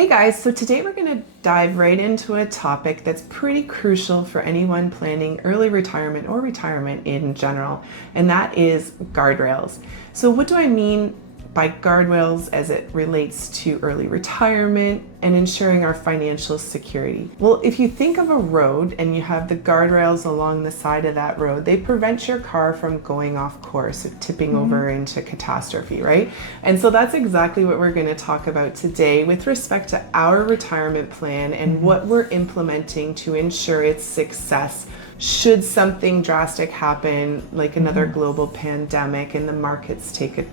Hey guys, so today we're going to dive right into a topic that's pretty crucial for anyone planning early retirement or retirement in general, and that is guardrails. So what do I mean by guardrails as it relates to early retirement and ensuring our financial security? Well, if you think of a road and you have the guardrails along the side of that road, they prevent your car from going off course or tipping over into catastrophe, right? And so that's exactly what we're going to talk about today with respect to our retirement plan and what we're implementing to ensure its success should something drastic happen, like another global pandemic and the markets take a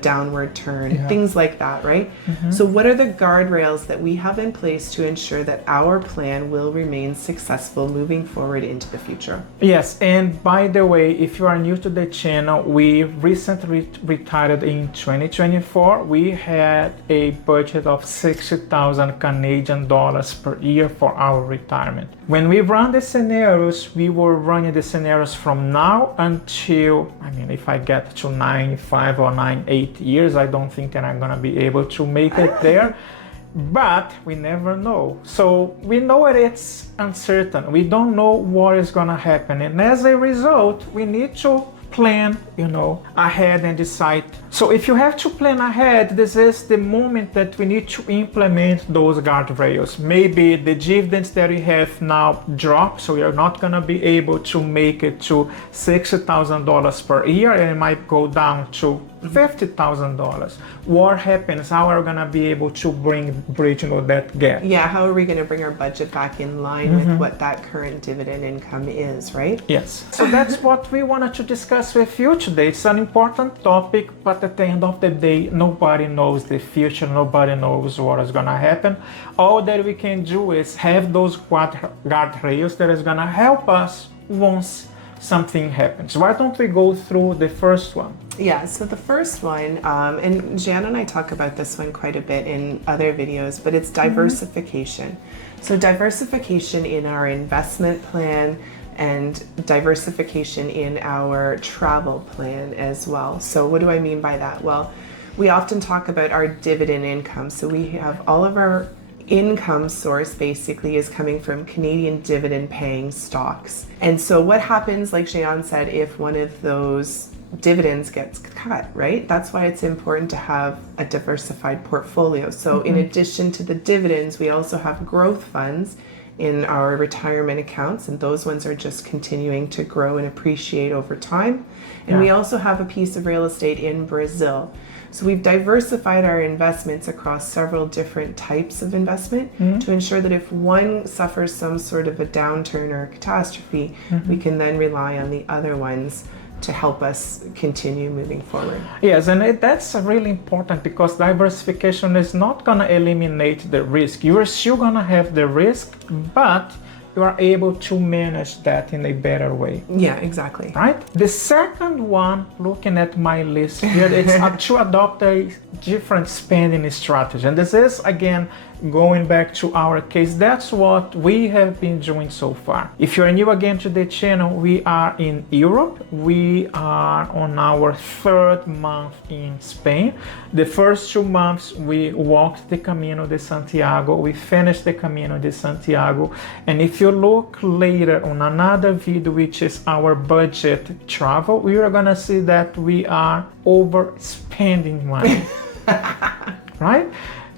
downward turn, things like that, right? So what are the guardrails that we have in place to ensure that our plan will remain successful moving forward into the future? Yes, and by the way, if you are new to the channel, we recently retired in 2024. We had a budget of 60,000 Canadian dollars per year for our retirement. When we run the scenarios, we were running the scenarios from now until, if I get to 95 or 98 years, I don't think that I'm gonna be able to make it there, but we never know. So we know it's uncertain. We don't know what is gonna happen, and as a result, we need to plan, ahead and decide. So if you have to plan ahead, this is the moment that we need to implement those guardrails. Maybe the dividends that we have now drop, so you're not gonna be able to make it to $60,000 per year, and it might go down to $50,000. What happens? How are we gonna be able to bridge that gap? Yeah, how are we gonna bring our budget back in line with what that current dividend income is, right? Yes. So that's what we wanted to discuss with you today. It's an important topic, but at the end of the day, nobody knows the future. Nobody knows what is gonna happen. All that we can do is have those guardrails that is gonna help us once something happens. Why don't we go through the first one? Yeah, so the first one, and Jan and I talk about this one quite a bit in other videos, but it's diversification. So diversification in our investment plan and diversification in our travel plan as well. So what do I mean by that? Well, we often talk about our dividend income. So we have all of our income source basically is coming from Canadian dividend paying stocks. And so what happens, like Jean said, if one of those dividends gets cut, right? That's why it's important to have a diversified portfolio. So in addition to the dividends, we also have growth funds in our retirement accounts, and those ones are just continuing to grow and appreciate over time. And we also have a piece of real estate in Brazil. So we've diversified our investments across several different types of investment to ensure that if one suffers some sort of a downturn or a catastrophe, we can then rely on the other ones to help us continue moving forward. Yes, and that's really important because diversification is not going to eliminate the risk. You are still going to have the risk, but you are able to manage that in a better way. Yeah, exactly. Right? The second one, looking at my list here, it's to adopt a different spending strategy. And this is, again, going back to our case. That's what we have been doing so far. If you're new again to the channel, we are in Europe. We are on our third month in Spain. The first 2 months, we walked the Camino de Santiago. We finished the Camino de Santiago. And if you look later on another video, which is our budget travel, we are gonna see that we are overspending money, right?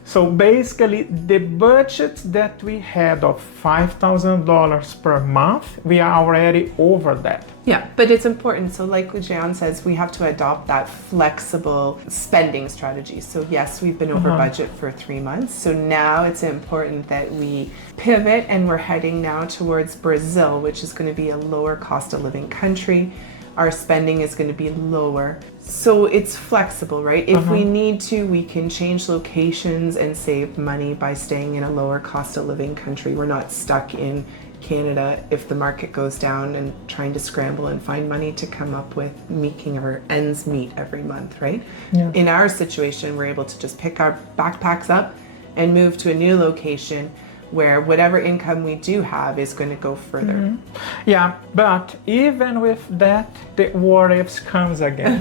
So basically, the budget that we had of $5,000 per month, we are already over that. Yeah, but it's important. So like Jean says, we have to adopt that flexible spending strategy. So yes, we've been over budget for 3 months. So now it's important that we pivot, and we're heading now towards Brazil, which is going to be a lower cost of living country. Our spending is going to be lower. So it's flexible, right? If we need to, we can change locations and save money by staying in a lower cost of living country. We're not stuck in Canada if the market goes down and trying to scramble and find money to come up with making our ends meet every month, right? Yeah. In our situation, we're able to just pick our backpacks up and move to a new location where whatever income we do have is going to go further. Yeah, but even with that, the what ifs comes again.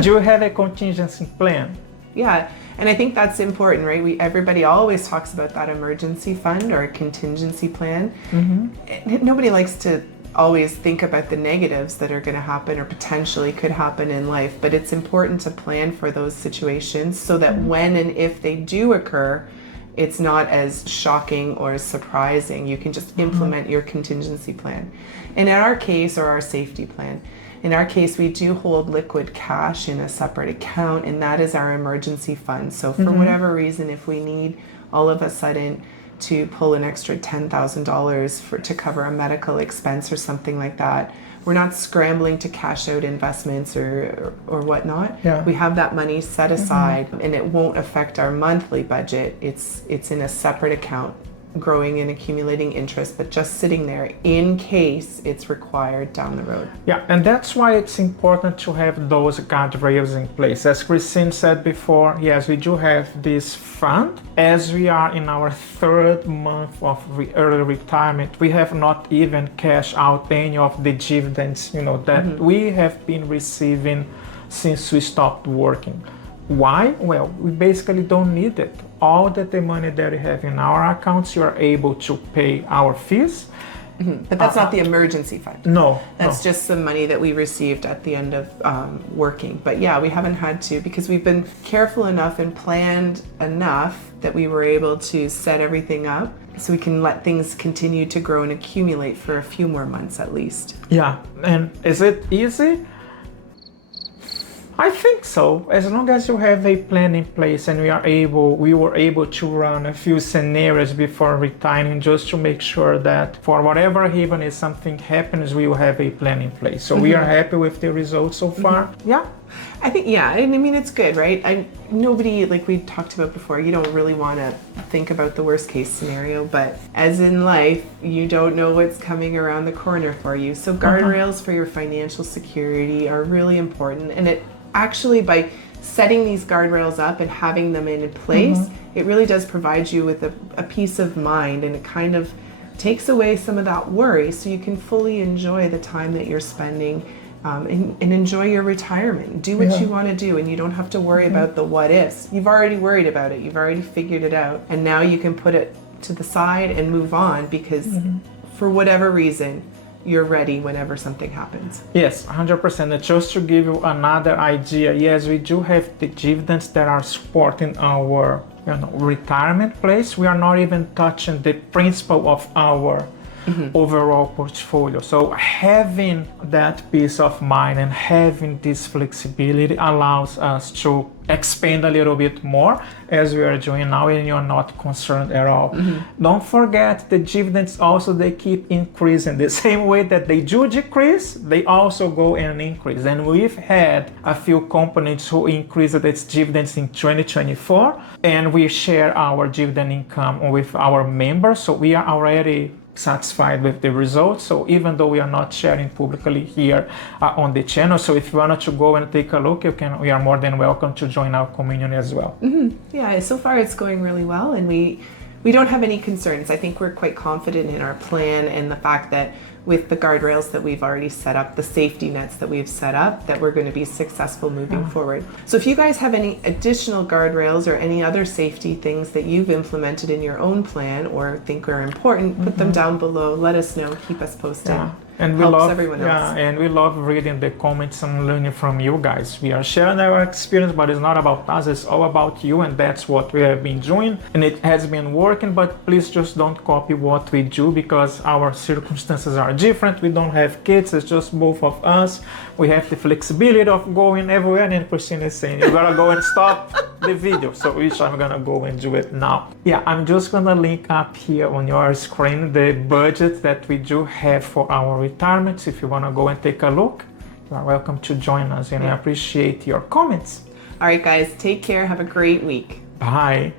Do you have a contingency plan? Yeah. And I think that's important, right? Everybody always talks about that emergency fund or a contingency plan. Nobody likes to always think about the negatives that are going to happen or potentially could happen in life, but it's important to plan for those situations so that when and if they do occur, it's not as shocking or surprising. You can just implement your contingency plan. And in our case, or our safety plan, in our case, we do hold liquid cash in a separate account, and that is our emergency fund. So for whatever reason, if we need all of a sudden to pull an extra $10,000 to cover a medical expense or something like that, we're not scrambling to cash out investments or whatnot. Yeah. We have that money set aside, and it won't affect our monthly budget. It's in a separate account, growing and accumulating interest, but just sitting there in case it's required down the road. Yeah, and that's why it's important to have those guardrails in place. As Christine said before, yes, we do have this fund. As we are in our third month of early retirement, we have not even cashed out any of the dividends, that we have been receiving since we stopped working. Why? Well, we basically don't need it. All that the money that we have in our accounts, you are able to pay our fees. But that's not the emergency fund. No. That's just the money that we received at the end of working. But yeah, we haven't had to, because we've been careful enough and planned enough that we were able to set everything up so we can let things continue to grow and accumulate for a few more months at least. Yeah, and is it easy? I think so. As long as you have a plan in place, and we were able to run a few scenarios before retiring just to make sure that for whatever even if something happens, we will have a plan in place. So we are happy with the results so far. Yeah. I think, I mean, it's good, right? Nobody, like we talked about before, you don't really want to think about the worst case scenario, but as in life, you don't know what's coming around the corner for you. So guardrails for your financial security are really important. And it actually, by setting these guardrails up and having them in place, it really does provide you with a peace of mind, and it kind of takes away some of that worry so you can fully enjoy the time that you're spending and enjoy your retirement. Do what you want to do, and you don't have to worry about the what ifs. You've already worried about it. You've already figured it out, and now you can put it to the side and move on because for whatever reason, you're ready whenever something happens. Yes, 100%. And just to give you another idea, yes, we do have the dividends that are supporting our retirement place. We are not even touching the principal of our overall portfolio. So having that peace of mind and having this flexibility allows us to expand a little bit more as we are doing now, and you're not concerned at all. Don't forget the dividends also, they keep increasing. The same way that they do decrease, they also go and increase. And we've had a few companies who increased its dividends in 2024, and we share our dividend income with our members. So we are already satisfied with the results. So even though we are not sharing publicly here on the channel, so if you wanted to go and take a look, we are more than welcome to join our community as well. Yeah, so far it's going really well, and we don't have any concerns. I think we're quite confident in our plan and the fact that with the guardrails that we've already set up, the safety nets that we've set up, that we're going to be successful moving forward. So if you guys have any additional guardrails or any other safety things that you've implemented in your own plan or think are important, put them down below. Let us know. Keep us posted. And we helps love everyone else. Yeah, and we love reading the comments and learning from you guys. We are sharing our experience, but it's not about us, it's all about you, and that's what we have been doing, and it has been working. But please just don't copy what we do, because our circumstances are different. We don't have kids, it's just both of us. We have the flexibility of going everywhere, and Christina is saying you gotta go and stop the video, so which I'm gonna go and do it now. Yeah, I'm just gonna link up here on your screen the budget that we do have for our retirement. If you want to go and take a look, you are welcome to join us, and I appreciate your comments. All right, guys, take care. Have a great week. Bye.